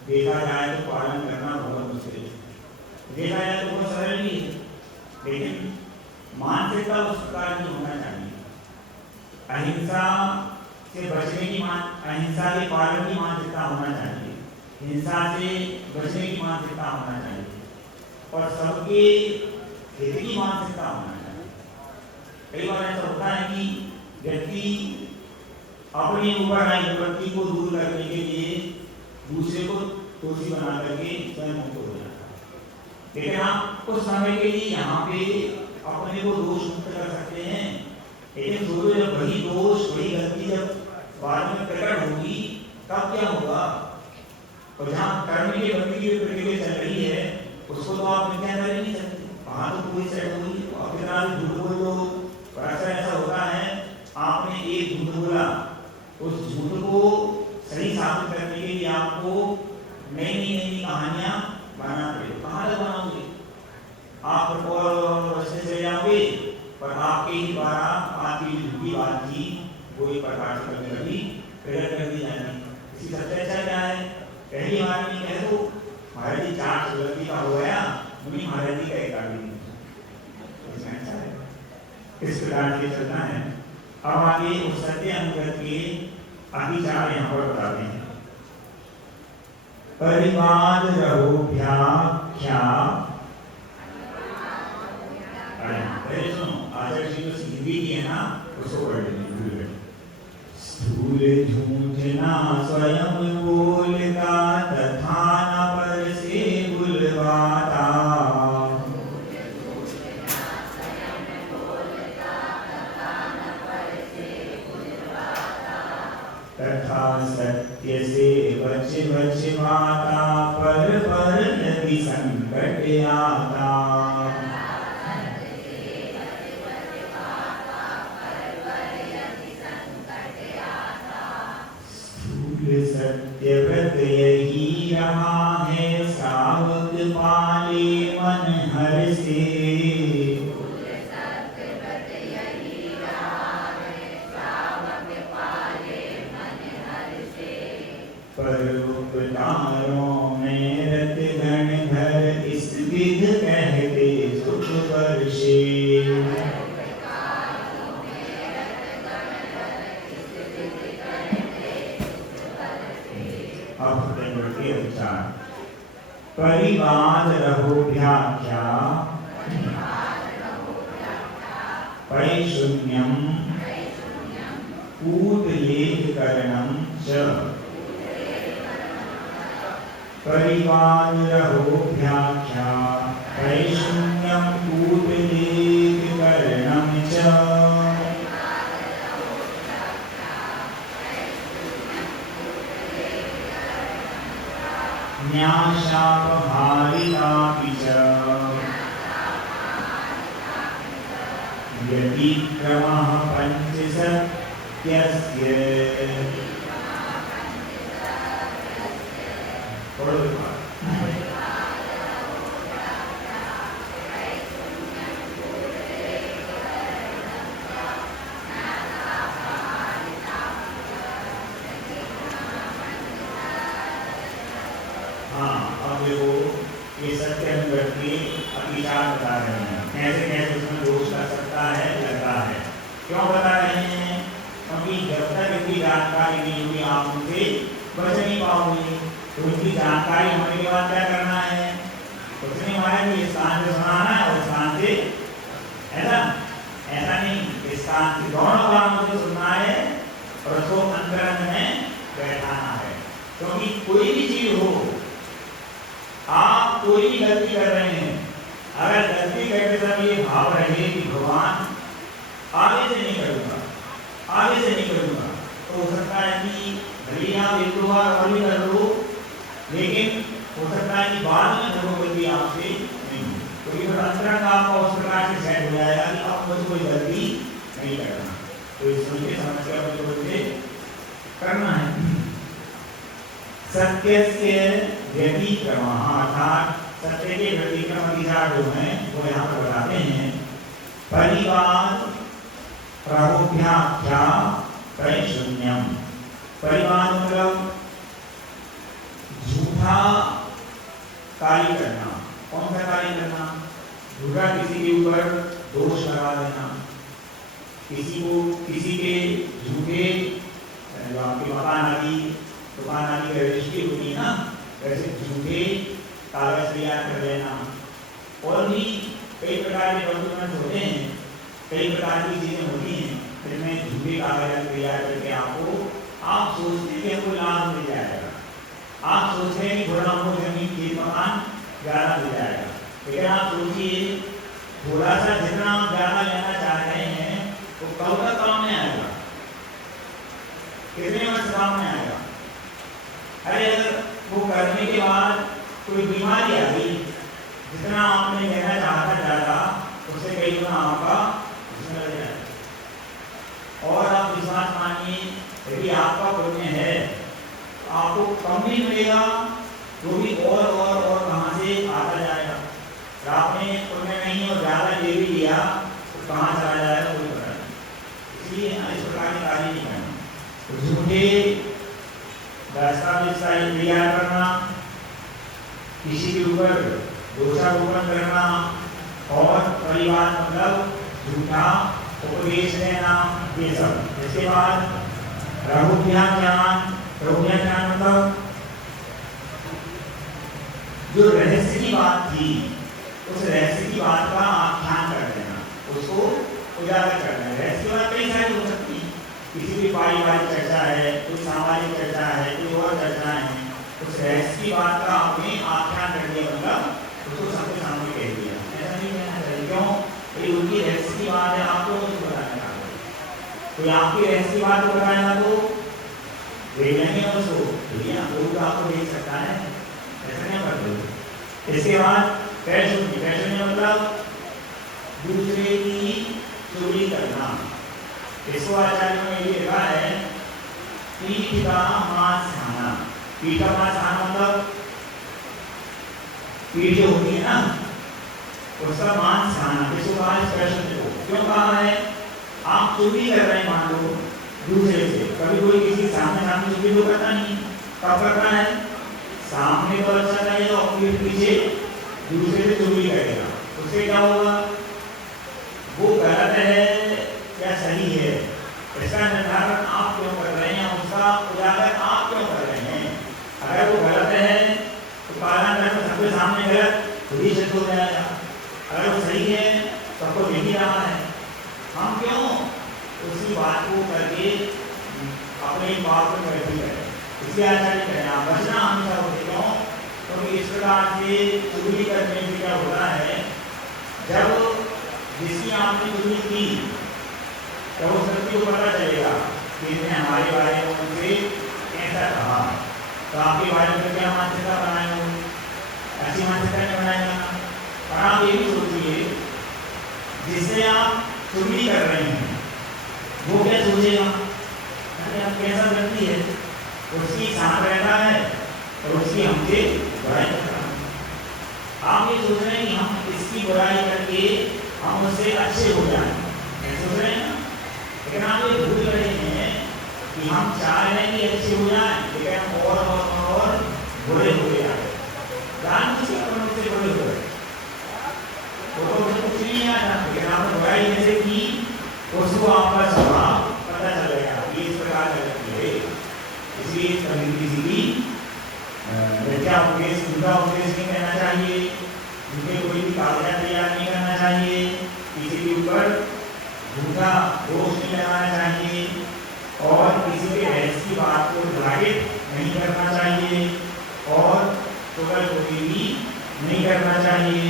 देखा जाए तो पालन करना बहुत मुश्किल है, देखा जाए तो बहुत सरल भी है, लेकिन मानसिकता उस प्रकार की होना चाहिए। अहिंसा से बचने की अहिंसा के पालन की मानसिकता होना चाहिए, हिंसा से बचने की मानसिकता होना चाहिए, और सबके हित की मानसिकता होना चाहिए। कई बार ऐसा होता है कि व्यक्ति अपने ऊपर आई विपत्ति को दूर करने के लिए दूसरे को दोषी बना करके स्वयं मुक्त हो जाता है, लेकिन आप कुछ समय के लिए यहाँ पे अपने को दोष मुक्त कर सकते हैं, लेकिन सोचो जब वही दोष वही गलती जब बाद में प्रकट होगी तब क्या होगा? और जहाँ कर्म की भक्ति की प्रक्रिया चल रही है उसको तो आप मिथ्या कर ही नहीं सकते, वहाँ तो पूरी सेट होगी, और कितना भी झूठ बोल दो। और अक्सर ऐसा होता है, आपने एक झूठ बोला, उस झूठ को सही साबित करने के लिए आपको नई नई कहानियां बनाना पड़ेगी। कहाँ तक बनाओगे? आप और से जाओगे, पर आपके ही द्वारा आपकी झूठी बात की वो एक प्रकार से कभी प्रकट कर दी जाती। इसकी सबसे अच्छा क्या है, पहली बार में कह दो महाराज जी 4 सुगंधी का हो गया, मुनि महाराज जी का 1 भी नहीं, इसमें अच्छा है। इस प्रकार से चलना है। अब आगे उस सत्य अनुगत के अभिचार यहाँ पर बताते हैं। परिवाद रहोभ्याख्या, अरे सुनो, आचार्य जी जो हिंदी की है ना उसको पढ़ लेंगे। स्थूल झूठना स्वयं बोलता, तथा न पर से बुलवाता। तथा सत्य से बच बचवाता, पर यदि संकट आता। स्थूल सत्यव्रत यही रहा है, श्रावक पाले मन हर से। परोपकारों में रत गण घर, इस विध कहते सुख वर्षे। अब के अनुसार परिवाद रहोभ्याख्या, पैशून्यम कूटलेखकरणं च। परिवाद रहोभ्याख्या, पैशून्यम कूटलेखकरणं च। न्याशापहारितापि च, व्यतिक्रमः पंचसत्यस्य। हाँ, अब देखो ये सत्य अनुगत के अभिचार बता रहे हैं, कैसे कैसे उसमें दोष कर सकता है, लगता है। क्यों बता रहे हैं? क्योंकि जब तक इतनी जानकारी नहीं होगी आप उनसे बच नहीं पाओगे। तो उनकी जानकारी होने के बाद क्या करना है? कुछ नहीं, हमारे इस कान से सुनाना है और इस कान से ऐसा नहीं, इस कान से दोनों कानों से सुनना है और उसको अंतरंग में बैठाना है। क्योंकि कोई भी चीज हो, आप कोई भी गलती कर रहे हैं, अगर गलती करते समय ये भाव रहे कि भगवान आगे से नहीं करूंगा, तो हो सकता है कि भले आप 1-2 बार और भी कर लो, लेकिन हो सकता है कि बाद में वो गलती आपसे नहीं हो, क्योंकि फिर अंतरंग आपका उस प्रकार से सेट हो जाएगा कि आप मुझे कोई गलती नहीं करना। तो इस समस्या को करना है। सत्य से व्यतिक्रमः, अर्थात सत्य के व्यतिक्रम अधिकार जो हैं वो यहाँ पर बताते हैं। परिवाद रहोभ्याख्या, पैशून्यम। परिवाद मतलब झूठा कार्य करना। कौन सा कार्य करना? झूठा किसी के ऊपर दोष लगा देना, किसी के झूठे जो आपके दुकान आदि का रजिस्ट्री होती है ना, वैसे झूठे कागज तैयार कर लेना। और भी कई प्रकार के डॉक्यूमेंट होते हैं, कई प्रकार की चीजें होती हैं जिनमें झूठे कागज तैयार करके आपको, आप सोचते हैं कि हमको लाभ मिल जाएगा, आप सोचते हैं कि थोड़ा हमको जमीन खेत मकान ज्यादा मिल जाएगा, लेकिन आप सोचिए थोड़ा सा जितना आप ज्यादा लेना चाह रहे हैं तो कब तक काम में आएगा, कितने वर्ष काम में आएगा? अरे अगर वो करने के बाद कोई बीमारी आ गई, जितना आपने लेना चाहता ज्यादा उससे कई गुना आपका उसमें लग जाएगा। और आप विश्वास मानिए, यदि आपका पुण्य है आपको कम भी मिलेगा, तो भी और कहाँ से आता जाएगा। आपने पुण्य नहीं और ज्यादा ले भी लिया तो कहाँ चला जाएगा कोई पता नहीं। इसलिए इस प्रकार की कार्य नहीं करना। झूठे तैयार करना, किसी के ऊपर दोषारोपण करना और परिवार मतलब झूठा उपदेश देना, ये सब। इसके बाद रघुज्ञान ज्ञान, रघुज्ञान ज्ञान मतलब जो रहस्य की बात थी उस रहस्य की बात का आख्यान कर देना, उसको उजागर करना। रहस्य की बात कई सारी हो सकती है, किसी भी पारिवारिक चर्चा है, कोई सामाजिक चर्चा है, कोई और चर्चा है, उस रहस्य की बात का आपने आख्यान कर दिया, मतलब उसको सबके सामने कह दिया। ऐसा नहीं कहना चाहिए, क्यों? ये उनकी रहस्य की बात है, आपको उसको बताने का कोई आपकी रहस्य की बात को बताएगा तो देख लेंगे उसको, वो तो आपको देख सकता है, ऐसा नहीं कर दो। इसके बाद पैशन मतलब दूसरे की चोरी करना। इसको आचार्य ने ये लिखा है पीठ का मांस खाना। पीठ का मांस खाना मतलब पीठ जो होती है ना उसका मांस खाना। इसको कहा है पैशन को। क्यों कहा है? आप चोरी कर रहे हैं, मान लो दूसरे से, कभी कोई किसी सामने चोरी तो करता नहीं, कब करता है? सामने तो अच्छा लगेगा और फिर पीछे दूसरे से चोरी करेगा, उससे क्या होगा? वो गलत है या सही है, इसका निर्धारण आप क्यों कर रहे हैं, उसका उजागर आप क्यों कर रहे हैं। अगर वो गलत है तो कालांतर में सबके सामने गलत खुद ही सिद्ध हो जाएगा। अगर वो सही है तो आपको दिख ही रहा है, हम क्यों उसी बात को करके अपने बात को करती है। इसलिए आचार्य कहना बचना हमेशा होते, क्यों? क्योंकि इस प्रकार से चोरी करने से क्या होता है, जब जिसकी आपने चोरी की तो वो सत्य को पता चलेगा कि इसने हमारे बारे में उनसे ऐसा कहा, तो आपके बारे में क्या मान्यता बनाएगा, ऐसी मान्यता नहीं बनाएगा। और आप ये भी सोचिए जिससे आप चोरी कर रहे हैं वो क्या सोचेगा, आप कैसा व्यक्ति है, उसकी साथ रहता है और उसकी हमसे बुराई करता है। आप ये सोच रहे हैं कि हम इसकी बुराई करके हम उससे अच्छे हो जाएं, सोच रहे हैं ना। लेकिन आप ये भूल रहे हैं कि हम चाह रहे हैं कि अच्छे हो जाएं, लेकिन हम और बुरे हो जाए, जान बुझ कर उससे बुरे हो गए, वो तो कुछ नहीं आता। लेकिन आपने बुराई जैसे की उसको आपका स्वभाव पता चलेगा, ये इस प्रकार लगती है। इसलिए कभी किसी की मिथ्या उपदेश, झूठा उपदेश नहीं करना चाहिए, उनके कोई भी कागजात तैयार नहीं करना चाहिए, किसी के ऊपर झूठा दोष नहीं लगाना चाहिए और किसी के रहस्य की बात को जाहिर नहीं करना चाहिए और चुगलखोरी भी नहीं करना चाहिए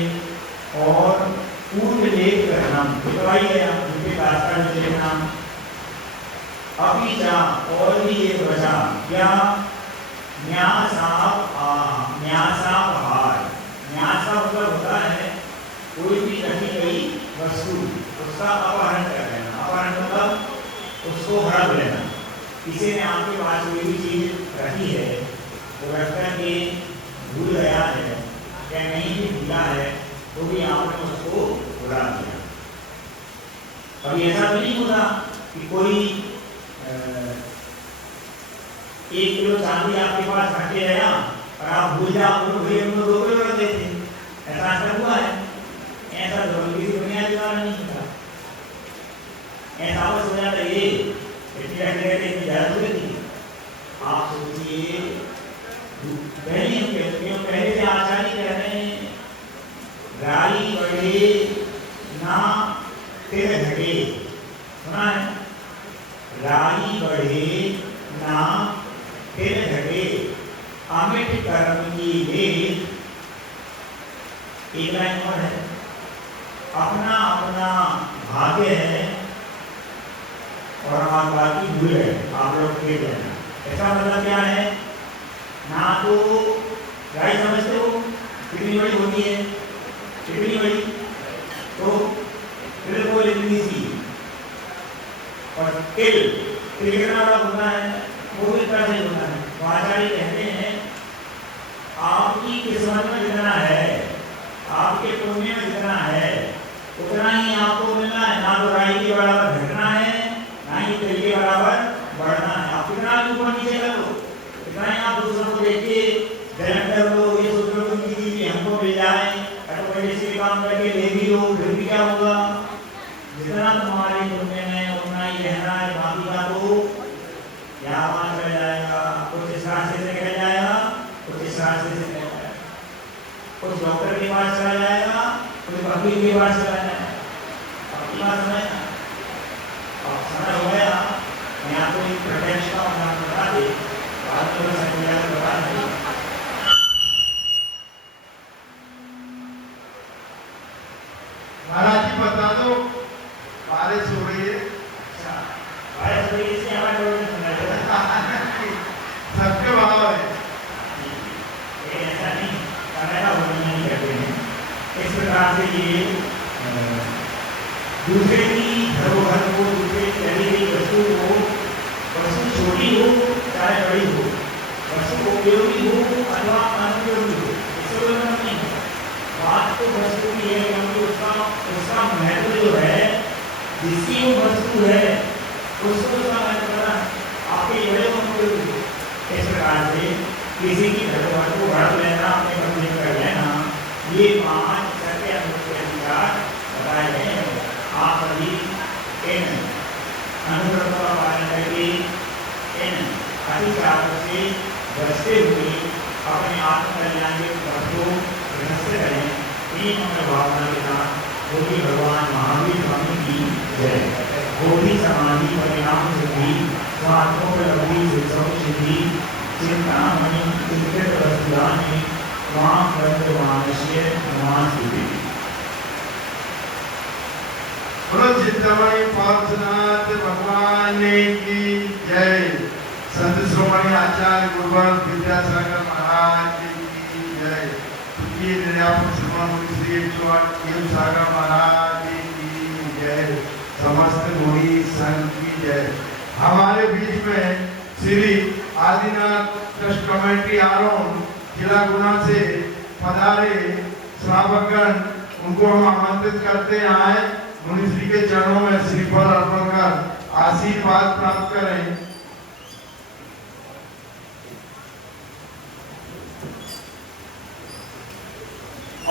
और पूर्ण लेख करना, लिखवाई गया उनके दास्तान में लिखना। अभी जा और भी एक वजह क्या न्यासाप हार। न्यासा मतलब होता है कोई भी रखी गई वस्तु उसका अपहरण कर लेना। अपहरण मतलब उसको हड़प लेना। किसी ने आपके पास कोई भी चीज रखी है वो रख करके भूल गया है या नहीं भी भूला है तो भी आपने उसको बुला दिया। अभी ऐसा तो नहीं होता कि कोई 1 किलो चांदी आपके पास रख के आया और आप भूल जाओ तो भैया उनको 2 किलो रख देते, ऐसा असर हुआ है? ऐसा जरूर किसी दुनिया के द्वारा नहीं होता। ऐसा बस हो जाता ये इतनी इतनी ज्यादा थी। आप सोचिए पहले से आचार्य कह रहे हैं राई बढ़े ना फिर घटे, सुना है? राई बढ़े ना फिर घटे, अमिट कर्म की वेद। एक लाइन और है, अपना अपना भाग्य है और आप बाकी भूल गए, आप लोग देख लेना। ऐसा मतलब क्या है? ना तो राई समझते हो कितनी बड़ी होती है, कितनी बड़ी, तो बिल्कुल इतनी सी, और तिल कितना बड़ा होता है, वो भी इतना नहीं होता है। तो आचार्य कहते हैं आपकी किस्मत में जितना है, आपके पुण्य में जितना है उतना ही आपको मिलना है। ना तो राई के बराबर घटना है, ना ही तिल के बराबर बढ़ना है। आप कितना ऊपर नीचे कर लो, इतना ही आप दूसरों को देख हमारे दुनिया में उतना ही रहना है, बाकी का तो यहाँ वहाँ चल जाएगा। कुछ इस रास्ते से निकल जाएगा, कुछ इस रास्ते से निकल जाएगा, कुछ डॉक्टर के पास चला जाएगा, कुछ वकील के पास चला जाएगा। आपकी बात समझ ना, अब समझ हो गया। यहाँ तो एक प्रत्यक्ष का नाम बता दे, बात तो समझ बता नहीं। महाराज जी बता दो, बारिश हो रही है। बारिश हो रही है, इसलिए हमारे लोगों ने सुना सबके भाव है, लेकिन ऐसा नहीं समय का वर्णन नहीं करते हैं। इस प्रकार से ये दूसरे की धरोहर को, दूसरे की चली गई वस्तु को, वस्तु छोटी हो चाहे बड़ी हो, वस्तु उपयोगी हो अथवा अनुपयोगी हो, इससे कोई मतलब नहीं है। बात तो वस्तु की है, क्योंकि उसका महत्व जो है, जिसकी वो वस्तु है उसको उसका महत्व करना आपके बड़े उपयोगी हो। इस प्रकार से किसी की धरोहर को हड़प लेना, अपने कब्जे कर लेना, ये 5 सत्य के अधिकार बताए गए हैं। आप सभी इन अनुग्रह का पालन करके इन अधिकारों से बचते हुए अपने आत्मकल्याण के पथ को प्रशस्त करें। इन भावना के साथ बोली भगवान महावीर स्वामी की जय। बोधि समाधि परिणाम सिद्धि, स्वात्मोपलब्धि सिद्धि, चिंतामणि चिंतित वस्तुदानि मां वर्तमानस्य नमामि। बोलो चिंतामणि पार्थनाथ भगवान की जय। संत श्रोमणी आचार्य गुरुवर विद्यासागर महाराज की जय। तुझी निर्यापक श्रीमान श्री 108 सागर महाराज की जय। समस्त मुनि संत की जय। हमारे बीच में श्री आदिनाथ ट्रस्ट कमेटी आरोन जिला गुना से पधारे श्रावकगण, उनको हम आमंत्रित करते आए मुनिश्री के चरणों में श्रीफल अर्पण कर आशीर्वाद प्राप्त करें।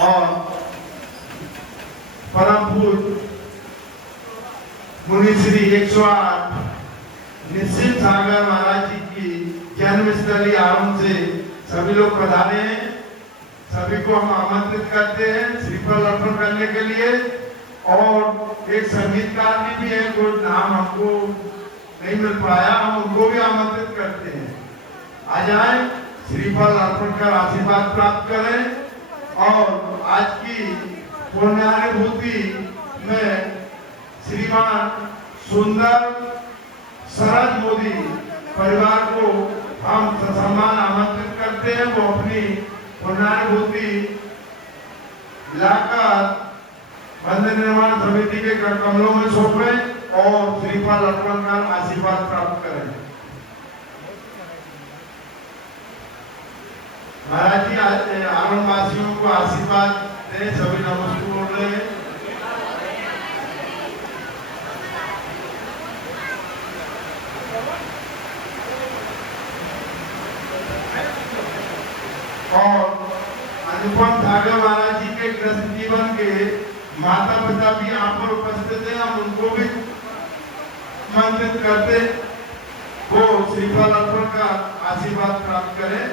और परम पूज्य मुनिश्री 108 निश्चित सागर महाराज जी की जन्मस्थली आरंभ से सभी लोग पधारे हैं। सभी को हम आमंत्रित करते हैं श्रीफल अर्पण करने के लिए। और एक संगीतकार भी है, कोई नाम हमको नहीं मिल पाया, हम उनको भी आमंत्रित करते हैं। आ जाए, श्रीफल अर्पण कर आशीर्वाद प्राप्त करें। और आज की पुण्यानुभूति में श्रीमान सुंदर सरज मोदी परिवार को हम सम्मान आमंत्रित करते हैं। वो अपनी पुण्यानुभूति लाकर मंदिर निर्माण समिति के कमलों में सौंपे और श्रीफल अर्पण कर आशीर्वाद प्राप्त करें। महाराज जी आनंद वासियों को आशीर्वाद दें। सभी नमस्ते बोल रहे हैं। और अनुपम सागर महाराज जी के ग्रस्त जीवन के माता पिता भी यहाँ पर उपस्थित हैं, हम उनको भी आमंत्रित करते वो श्रीफल अर्पण का आशीर्वाद प्राप्त करें।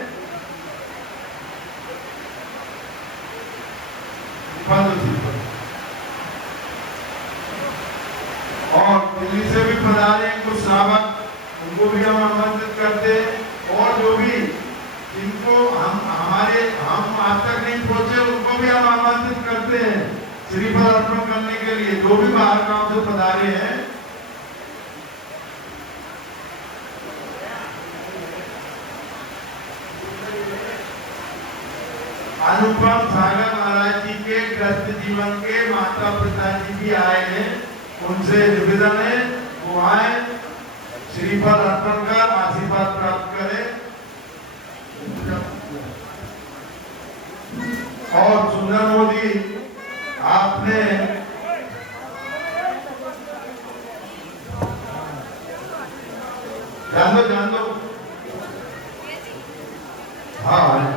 और दिल्ली से भी पधारे कुछ श्रावक, उनको भी हम आमंत्रित करते। और जो भी जिनको हम आज तक नहीं पहुंचे, उनको भी हम आमंत्रित करते हैं श्रीफल अर्पण करने के लिए, जो भी बाहर गांव से पधारे हैं। अनुपम सागर महाराज जी के ग्रस्त जीवन के माता पिता जी भी आए हैं, उनसे निवेदन है वो आए, श्रीफल अर्पण कर आशीर्वाद प्राप्त करें। और सुंदर मोदी आपने जान दो हाँ